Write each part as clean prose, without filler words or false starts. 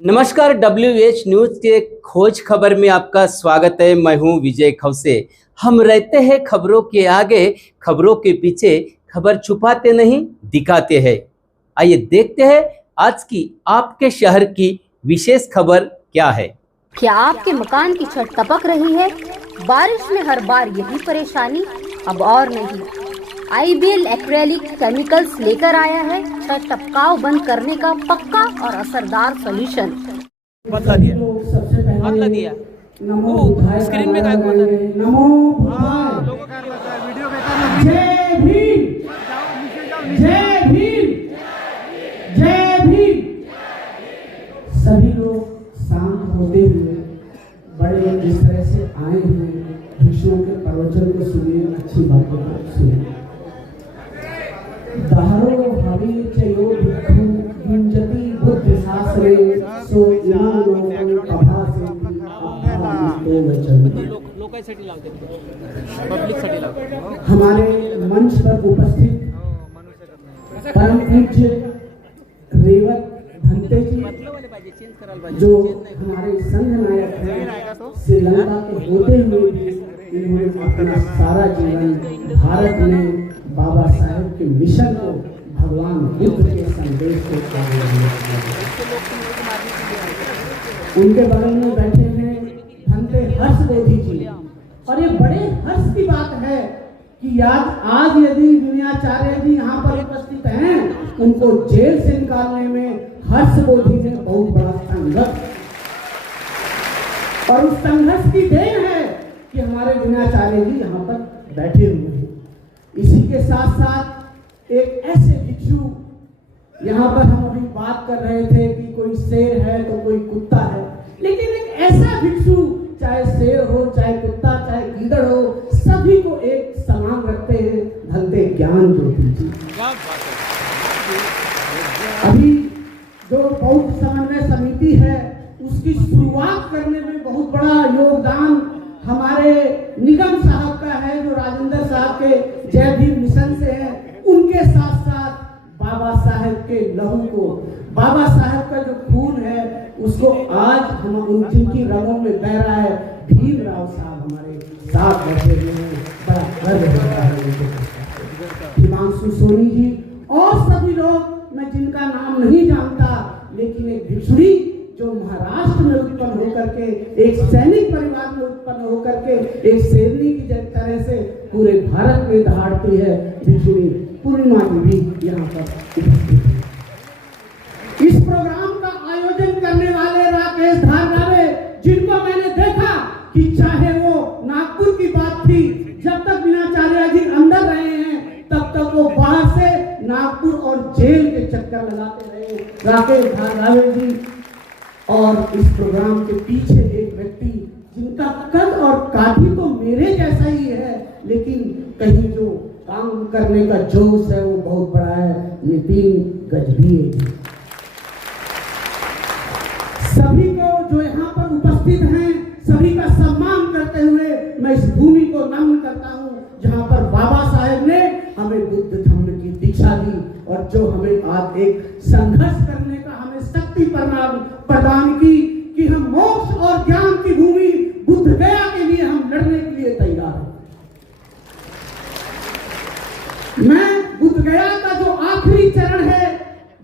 नमस्कार, WH news के खोज खबर में आपका स्वागत है। मैं हूं विजय खौसे। हम रहते हैं खबरों के आगे, खबरों के पीछे, खबर छुपाते नहीं दिखाते हैं। आइए देखते हैं आज की आपके शहर की विशेष खबर क्या है। क्या आपके मकान की छत टपक रही है? बारिश में हर बार यही परेशानी? अब और नहीं, IBL एक्रेलिक केमिकल्स लेकर आया है छत टपकाव बंद करने का पक्का और असरदार सॉल्यूशन। बदला दिया वो स्क्रीन में गायब होता है। नमो बुद्धाय। लोगों का वीडियो जय भीम, जय भीम, जय भीम। सभी लोग शांत होते हुए बड़े जिस तरह से आए हुए भिक्षुओं के प्रवचन को सुनिए, अच्छी बातों को सुनिए। दारो भावी चयो भिक्षु गुंजति बुद्धि शास्त्रे सो इमं लोको अभासे अभावितो वचन। लोकांसाठी लावते, पब्लिकसाठी लावते। हमारे मंच पर उपस्थित परम पूज्य रेवत भंते जी, जो हमारे संघ नायक हैं, श्रीलंका के होते हुए भी इन्होंने अपना सारा जीवन भारत में बाबा साहेब के मिशन को, भगवान बुद्ध के संदेश को उनके बगल में बैठे हैं भंते हर्ष बोधी जी। और ये बड़े हर्ष की बात है कि आज यदि विनयाचार्य जी यहाँ पर उपस्थित हैं, उनको जेल से निकालने में हर्ष बोधी ने बहुत बड़ा संघर्ष, और उस संघर्ष की देन है कि हमारे विनयाचार्य जी यहाँ पर बैठे हुए हैं। इसी के साथ साथ एक ऐसे भिक्षु, यहाँ पर हम अभी बात कर रहे थे कि कोई शेर है तो कोई कुत्ता है, लेकिन एक ऐसा भिक्षु, चाहे शेर हो, चाहे कुत्ता, चाहे गीदड़ हो, सभी को एक समान रखते हैं भंते ज्ञान ज्योति जी। अभी जो बौद्ध समन्वय समिति है, उसकी शुरुआत करने में बहुत बड़ा योगदान हमारे निगम साहब का है, जो राजेंद्र साहब के जय भीम मिशन से है। उनके साथ साथ बाबा साहेब के लहू को, बाबा साहेब का जो खून है उसको आज हम जिनकी रगों में बह रहा है, भीमराव साहब हमारे साथ बैठे हुए हैं। बड़ा गर्व होता है। हिमांशु सोनी जी और सभी लोग, मैं जिनका नाम नहीं जानता, लेकिन एक भिक्षुणी जो महाराष्ट्र में उत्पन्न होकर के, एक सैनिक परिवार में उत्पन्न होकर के, एक शेरनी की तरह से पूरे भारत में दहाड़ती है, भिक्षुणी पूर्णिमा जी भी यहाँ पर उपस्थित है। इस प्रोग्राम का आयोजन करने वाले राकेश धारगावे, जिनको मैंने देखा कि चाहे वो नागपुर की बात थी, जब तक विनयाचार्य जी अंदर रहे हैं तब तक वो बाहर से नागपुर और जेल के चक्कर लगाते रहे, राकेश धारगावे जी। और इस प्रोग्राम के पीछे एक व्यक्ति जिनका कद और काठी तो मेरे जैसा ही है, लेकिन कहीं जो काम करने का जोश है वो बहुत बड़ा है, नितिन गजभिये जी। सभी को जो यहाँ पर उपस्थित हैं, सभी का सम्मान करते हुए मैं इस भूमि को नमन करता हूँ, जहाँ पर बाबा साहेब ने हमें बुद्ध धर्म की दीक्षा दी, और जो हमें आज एक संघर्ष करने का हमें शक्ति प्रदान की कि हम मोक्ष और ज्ञान की भूमि बुद्ध गया के लिए हम लड़ने के लिए तैयार हैं। मैं बुद्ध गया का जो आखिरी चरण है,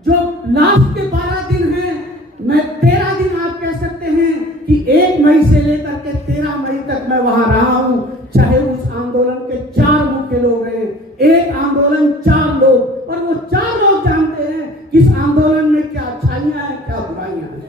जो लास्ट के 12 दिन है, मैं 13 दिन आप कह सकते हैं कि 1 मई से लेकर के 13 मई तक मैं वहां रहा हूं। चाहे उस आंदोलन के 4 मुख्य लोग रहे, एक आंदोलन 4 लोग, और वो 4 लोग जानते हैं कि इस आंदोलन में क्या अच्छाइयां हैं, क्या बुराइयां हैं।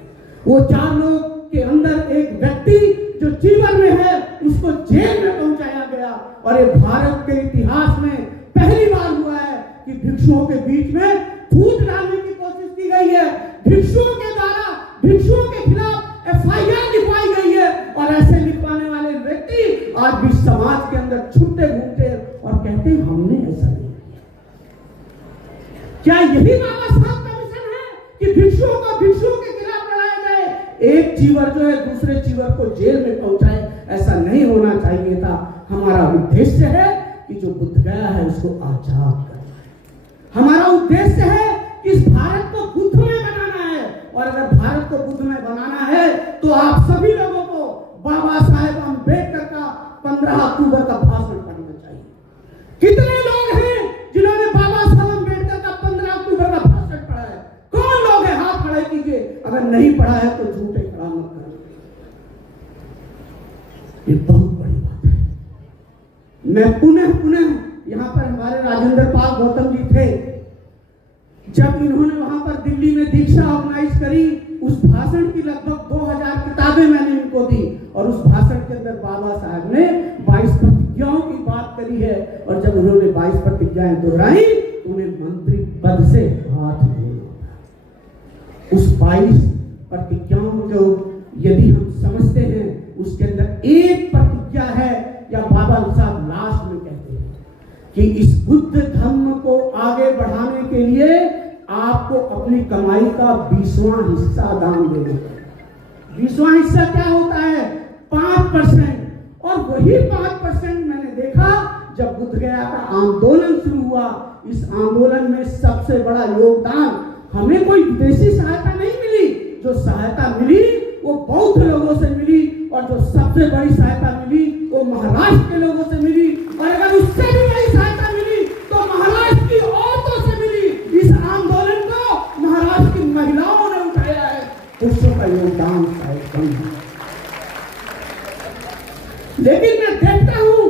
वो 4 लोग के अंदर एक व्यक्ति जो जीवन में है, उसको जेल में पहुंचाया गया। और ये भारत के इतिहास में पहली बार हुआ है कि भिक्षुओं के बीच में फूट डालने की कोशिश की गई है। भिक्षुओं के द्वारा भिक्षुओं के खिलाफ FIR लिखवाई गई है, और ऐसे लिखवाने वाले व्यक्ति आज भी समाज के अंदर छुट्टे घूमते और कहते हैं हमने ऐसा नहीं किया। क्या यही बाबा साहब का मिशन है कि भिक्षुओं को भिक्षुओं के खिलाफ लड़ाया जाए, एक चीवर जो है दूसरे चीवर को जेल में पहुंचाए? ऐसा नहीं होना चाहिए था। हमारा उद्देश्य है कि जो बुद्ध गया है उसको आजाद करना। हमारा उद्देश्य है कि इस भारत को बुद्धमय बनाना है, और अगर भारत को को बुद्धमय बनाना है तो आप सभी लोगों को बाबा साहेब अम्बेडकर का 15 अक्टूबर का भाषण पढ़ना चाहिए। कितने लोग हैं जिन्होंने बाबा साहेब अम्बेडकर का 15 अक्टूबर का भाषण पढ़ा है? कौन लोग हैं? हाथ खड़े कीजिए। अगर नहीं पढ़ा है तो झूठे खड़ा मत करें। ये बहुत बड़ी बात है। मैं पुनः यहाँ पर हमारे राजेंद्र पाल गौतम जी थे, जब इन्होंने वहां पर दिल्ली में दीक्षा ऑर्गेनाइज करी, उस भाषण की लगभग 2000 किताबें मैंने इनको दी और उस भाषण के अंदर बाबा साहब ने 22 प्रतिज्ञाओं की बात करी है और जब उन्होंने 22 प्रतिज्ञाएं दोहराई उन्हें मंत्री पद से हाथ धोना। उस 22 प्रतिज्ञाओं को यदि हम समझते हैं, उसके अंदर एक प्रतिज्ञा है या बाबा साहब लास्ट में कहते हैं कि इस बुद्ध धर्म को आगे बढ़ाने के लिए आपको अपनी कमाई का 20वां हिस्सा दान देना है। 20वां हिस्सा क्या होता है? 5%। और वही 5% मैंने देखा जब बुद्ध गया का आंदोलन शुरू हुआ। इस आंदोलन में सबसे बड़ा योगदान हमें कोई विदेशी सहायता नहीं मिली। जो सहायता मिली वो बौद्ध लोगों से मिली और जो सबसे बड़ी सहायता मिली वो महाराष्ट्र के लोगों से मिली और अगर उससे भी बड़ी सहायता मिली तो महाराष्ट्र की औरतों से मिली। इस आंदोलन को महाराष्ट्र की महिलाओं ने उठाया है। पुरुषों का योगदान शायद कम है, लेकिन मैं देखता हूं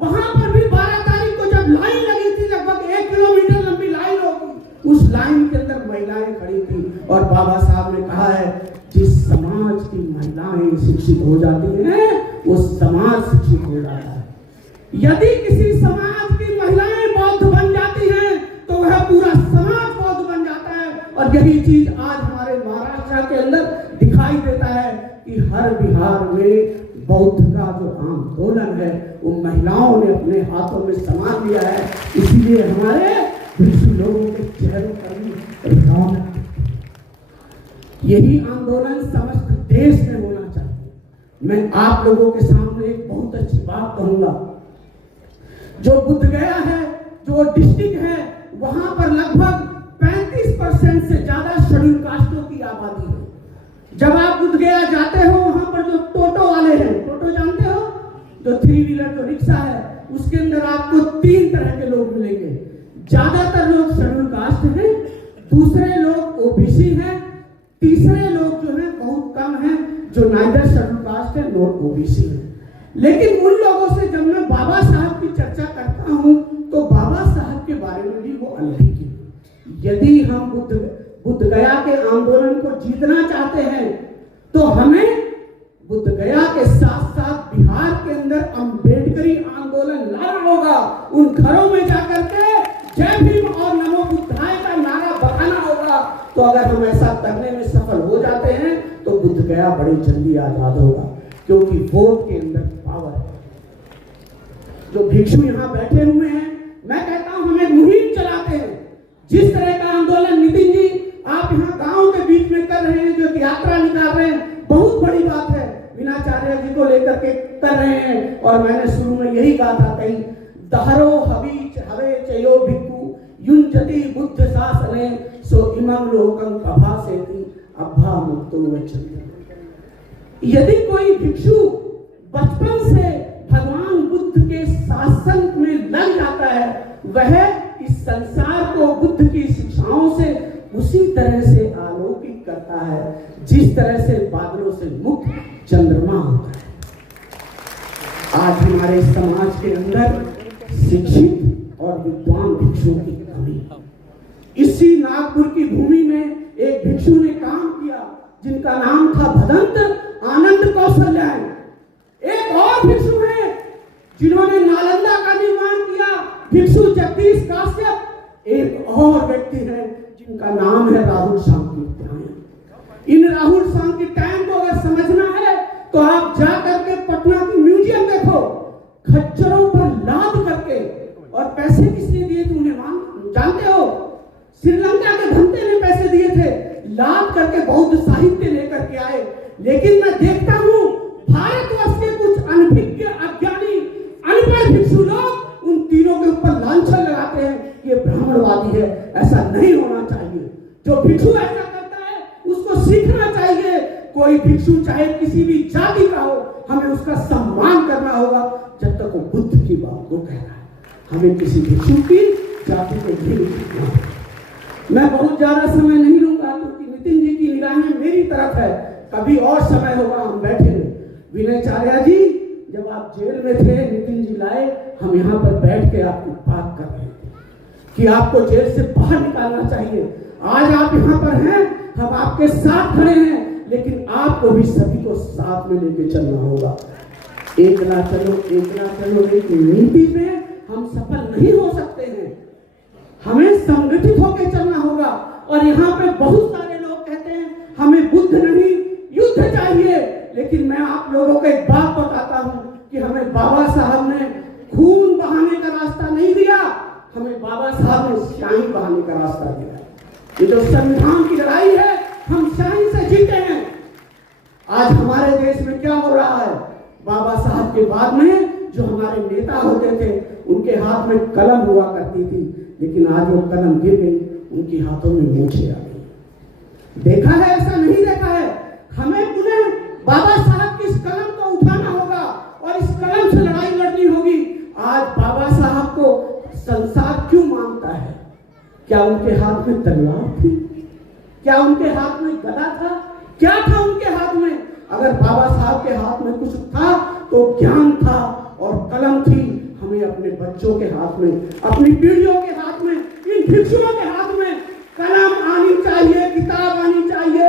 वहां पर भी 12 तारीख को जब लाइन लगी थी, लगभग 1 किलोमीटर लंबी लाइन होगी, उस लाइन के अंदर महिलाएं खड़ी थी और बाबा साहब ने कहा है जिस समाज की महिलाएं शिक्षित हो जाती हैं वो समाज शिक्षित हो जाता है। यदि किसी समाज की महिलाएं बौद्ध बन जाती हैं तो वह पूरा समाज बौद्ध बन जाता है। और यही चीज आज हमारे महाराष्ट्र के अंदर दिखाई देता है कि हर बिहार में बौद्ध का जो आंदोलन है वो महिलाओं ने अपने हाथों में संभाल लिया है। इसीलिए हमारे भिक्षु लोगों के चेहरों पर भी रौनक। यही आंदोलन समस्त देश में होना चाहिए। मैं आप लोगों के सामने एक बहुत अच्छी बात कहूंगा। जो बुद्ध गया है, जो डिस्ट्रिक्ट है, वहां पर लगभग 35% से ज्यादा शेड्यूल कास्टों की आबादी है। जब आप बुद्ध गया जाते हो वहां पर जो टोटो वाले हैं, टोटो जानते हो, जो 3 व्हीलर जो रिक्शा है, उसके अंदर आपको 3 तरह के लोग मिलेंगे। ज्यादातर लोग शेड्यूल कास्ट हैं, दूसरे लोग ओबीसी हैं, तीसरे लोग जो है बहुत कम हैं जो नाइदर शेड्यूल कास्ट है नॉट ओबीसी है। लेकिन उन लोगों से जब मैं बाबा साहब की चर्चा करता हूं तो बाबा साहब के बारे में भी वो अनभिज्ञ है। यदि हम बुद्ध गया के आंदोलन को जीतना चाहते हैं तो हमें बुद्ध गया के साथ साथ बिहार के अंदर अम्बेडकरी आंदोलन लाना होगा। उन घरों में जाकर के जय भीम और नमो बुद्धाय का नारा बजाना होगा। तो अगर हम ऐसा करने में सफल हो जाते हैं तो बुद्ध गया बड़ी जल्दी आजाद होगा, क्योंकि वोट के अंदर पावर है। जो भिक्षु यहाँ बैठे हुए हैं, मैं कहता हूं हमें मुहिम चलाते हैं। जिस तरह का आंदोलन नितिन जी आप यहाँ गांव के बीच में कर रहे हैं, जो यात्रा निकाल रहे हैं, बहुत बड़ी बात है। विनाचार्य जी को लेकर के कर रहे हैं और मैंने शुरू में यही कहा था कहीं दहरो हवीच हवे चयो भिक्खु युंजति बुद्ध शासने सो इमं लोकं कभासेति अभा मुक्तो वचन। यदि कोई भिक्षु बचपन से भगवान बुद्ध के शासन में लग जाता है, वह इस संसार को बुद्ध की शिक्षाओं से उसी तरह से आलोकित करता है जिस तरह से बादलों से मुक्त चंद्रमा होता है। आज हमारे समाज के अंदर शिक्षित और विद्वान भिक्षुओं की कमी। इसी नागपुर की भूमि में एक भिक्षु ने काम किया जिनका नाम था भदंत आनंद कौशल्या। एक और भिक्षु है जिन्होंने नालंदा का निर्माण किया, भिक्षु जगदीश काश्यप। एक और व्यक्ति है जिनका नाम है राहुल सांकीर्त्यायन। इन राहुल सांकीर्त्यायन को अगर समझना है तो आप जाकर के पटना की म्यूजियम देखो। खच्चरों पर लाद करके, और पैसे किसने दिए थे उन्हें जानते हो? श्रीलंका के धमते ने पैसे दिए थे, लाद करके बौद्ध साहित्य लेकर के आए। लेकिन मैं देखता हूं भारतवर्ष के कुछ अनभिज्ञ अज्ञानी अनपढ़ भिक्षु लोग उन तीनों के ऊपर लांछन लगाते हैं, ये ब्राह्मणवादी है। ऐसा नहीं होना चाहिए। जो भिक्षु ऐसा करता है उसको सीखना चाहिए कोई भिक्षु चाहे किसी भी जाति का हो, हमें उसका सम्मान करना होगा जब तक वो बुद्ध की बात को कह रहा है। हमें किसी भिक्षु की जाति को भी नहीं। मैं बहुत ज्यादा समय नहीं लूंगा क्योंकि नितिन जी की निगाहें मेरी तरफ है। कभी और समय होगा हम बैठेंगे। विनय चारिया जी, जब आप जेल में थे, नितिन जी लाए, हम यहाँ पर बैठ के आपकी बात कर रहे थे कि आपको जेल से बाहर निकालना चाहिए। आज आप यहाँ पर हैं, हम आपके साथ खड़े हैं, लेकिन आपको भी सभी को साथ में लेके चलना होगा। एक ना चलो एक नीति में हम सफल नहीं हो सकते हैं। हमें संगठित होकर चलना होगा। और यहाँ पे बहुत सारे लोग कहते हैं हमें बुद्ध नहीं युद्ध चाहिए, लेकिन मैं आप लोगों को एक बात बताता हूँ कि हमें बाबा साहब ने खून बहाने का रास्ता नहीं दिया, हमें बाबा साहब ने स्याही बहाने का रास्ता दिया। ये जो संविधान की लड़ाई है, हम स्याही से जीते हैं। आज हमारे देश में क्या हो रहा है? बाबा साहब के बाद में जो हमारे नेता होते थे, उनके हाथ में कलम हुआ करती थी, लेकिन आज वो कलम गिर गई, उनके हाथों में मूछें आ गई। देखा है? ऐसा नहीं देखा है? हमें पुनः बाबा साहब की इस कलम को उठाना होगा और इस कलम से लड़ाई लड़नी होगी। आज बाबा साहब को संसार क्यों मानता है? क्या उनके हाथ में तलवार थी? क्या उनके हाथ में गदा था? क्या था उनके हाथ में? अगर बाबा साहब के हाथ में कुछ था तो ज्ञान था और कलम थी। हमें अपने बच्चों के हाथ में, अपनी पीढ़ियों के हाथ में, इन भिक्षुओं के हाथ में कलम आनी चाहिए, किताब आनी चाहिए।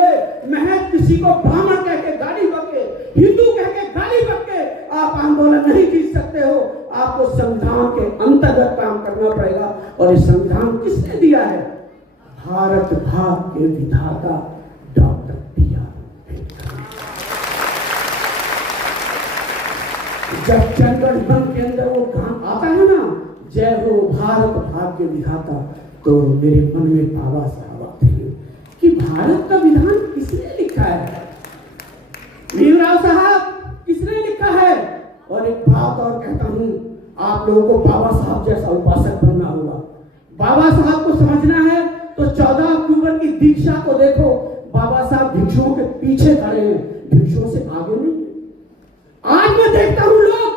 महज किसी को ब्राह्मण कह के गाली बके, हिंदू कह के गाली बके आप आंदोलन नहीं जीत सकते हो। आपको संविधान के अंतर्गत काम करना पड़ेगा। और ये संविधान किसने दिया है? भारत भाग के विधाता डॉक्टर B.R. अम्बेडकर। जब चंडगढ़ वन के अंदर वो गान आता है ना, जय हो भारत भाग के विधाता, तो मेरे मन में बाबा साहब आते हैं कि भारत का विधान किसने लिखा है? भीमराव साहब किसने लिखा है? और एक बात और कहता हूं, आप लोगों को बाबा साहब जैसा उपासक बनना होगा। बाबा साहब को समझना है तो 14 अक्टूबर की दीक्षा को देखो। बाबा साहब भिक्षुओं के पीछे खड़े हैं, भिक्षुओं से आगे नहीं। आज मैं देखता हूं लोग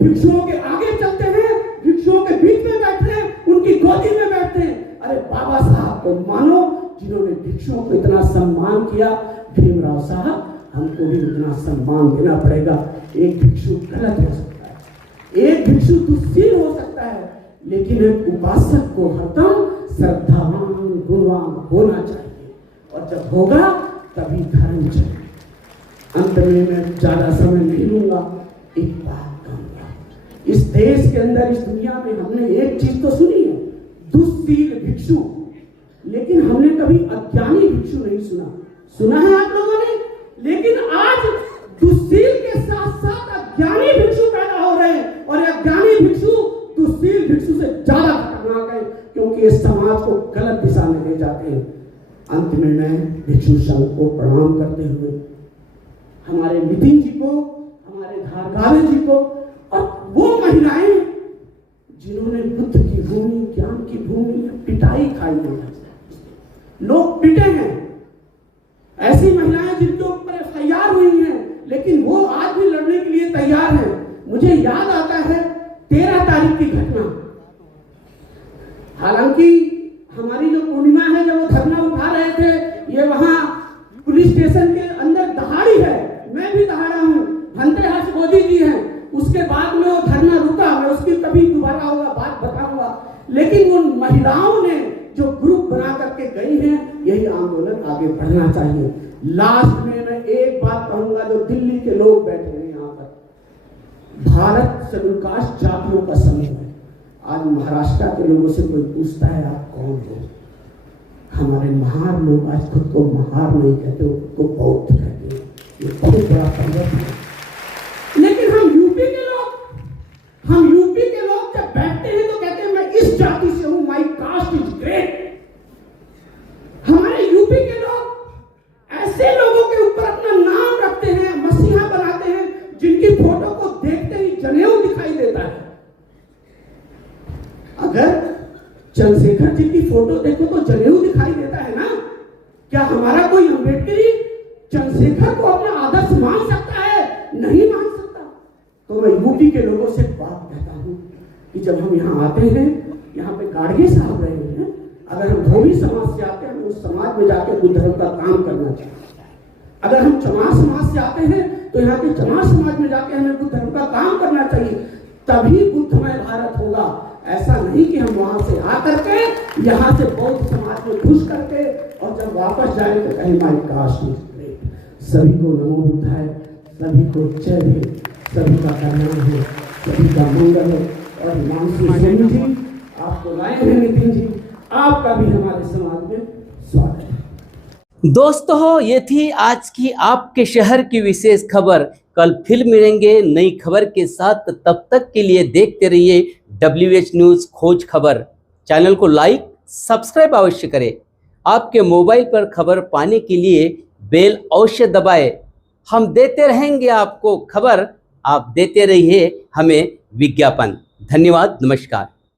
भिक्षुओं के आगे चलते हैं, भिक्षुओं के बीच में बैठते हैं, उनकी गोदी में बैठते हैं। अरे बाबा साहब को मानो जिन्होंने भिक्षुओं को इतना सम्मान किया। भीमराव साहब, हमको भी उतना सम्मान देना पड़ेगा। एक भिक्षु गलत हो सकता है, एक भिक्षु दुष्शील हो सकता है, लेकिन एक उपासक को हरदम श्रद्धावान गुणवान होना चाहिए। और जब होगा तभी धर्म चलेगा। अंत में मैं ज्यादा समय नहीं लूंगा, एक बात कहूंगा। इस देश के अंदर, इस दुनिया में हमने एक चीज तो सुनी है, दुष्शील भिक्षु, लेकिन हमने कभी अज्ञानी भिक्षु नहीं सुना। सुना है आप लोगों ने? लेकिन आज दुष्शील के साथ साथ अज्ञानी भिक्षु पैदा हो रहे हैं, और अज्ञानी भिक्षु दुष्शील भिक्षु से ज्यादा खतरनाक है, क्योंकि इस समाज को गलत दिशा में ले जाते हैं। अंत में मैं भिक्षु संघ को प्रणाम करते हुए हमारे नितिन जी को, हमारे धारगावे जी को, और वो महिलाएं जिन्होंने बुद्ध की भूमि, ज्ञान की भूमि पिटाई खाई है, लोग पिटे हैं, ऐसी महिलाएं जिनके ऊपर FIR हुई हैं, लेकिन वो आज भी लड़ने के लिए तैयार हैं। मुझे याद आता है 13 तारीख की घटना। हालांकि हमारी जो पूर्णिमा है, जब वो धरना उठा रहे थे, ये वहां पुलिस स्टेशन के अंदर दहाड़ी है, मैं भी दहाड़ा हूं, भंते हर्ष मोदी जी हैं। उसके बाद में वो धरना रुका, मैं उसकी कभी दोबारा होगा बात बताऊंगा। लेकिन उन महिलाओं ने जो ग्रुप बना करके गई हैं, यही आंदोलन आगे बढ़ना चाहिए। लास्ट में मैं एक बात कहूंगा, जो दिल्ली के लोग बैठे हैं यहाँ पर, भारत शेड्यूल कास्ट जातियों का समूह है। आज महाराष्ट्र के लोगों से कोई पूछता है आप कौन हो? हमारे महार लोग आज खुद को महार नहीं कहते, खुद को बौद्ध कहते हैं। ये बहुत बड़ा परिवर्तन है। लेकिन हम यूपी के लोग जब बैठते हैं तो कहते हैं मैं इस जाति से हूं, माई कास्ट इज ग्रेट। हमारे यूपी के लोग ऐसे लोगों के ऊपर अपना नाम रखते हैं, मसीहा बनाते हैं, जिनकी फोटो को देखते ही जनेऊ दिखाई देता है। अगर चंद्रशेखर जी की फोटो देखो तो जनेऊ दिखाई देता है ना? क्या हमारा कोई अम्बेडकरी चंद्रशेखर चंद्रशेखर को अपना आदर्श मान सकता है? नहीं मान सकता। तो मैं यूपी के लोगों से बात कहता हूँ कि जब हम यहाँ आते हैं, यहाँ पे गाड़गे साहब रहे हैं, अगर हम धोबी समाज से आते हैं, हमें उस समाज में जाकर बुद्ध धर्म का काम करना चाहिए। अगर हम चमार समाज से आते हैं तो यहाँ के चमार समाज में जाके हमें बुद्ध धर्म का काम करना चाहिए, तभी बुद्धमय भारत होगा। ऐसा नहीं कि हम वहां से आकर के यहाँ से बौद्ध समाज में घुस करके और जब वापस जाए तो कहीं माय कास्ट इज ग्रेट। सभी को नमो बुद्धाय, सभी को जय है, सभी का कल्याण है, सभी का मंगल है। और हिमांशु सिंह जी आपको लाए हैं, नितिन जी आपका भी हमारे समाज में स्वागत है। दोस्तों, ये थी आज की आपके शहर की विशेष खबर। कल फिर मिलेंगे नई खबर के साथ। तब तक के लिए देखते रहिए WH न्यूज़ खोज खबर। चैनल को लाइक सब्सक्राइब अवश्य करें। आपके मोबाइल पर खबर पाने के लिए बेल अवश्य दबाएं। हम देते रहेंगे आपको खबर, आप देते रहिए हमें विज्ञापन। धन्यवाद, नमस्कार।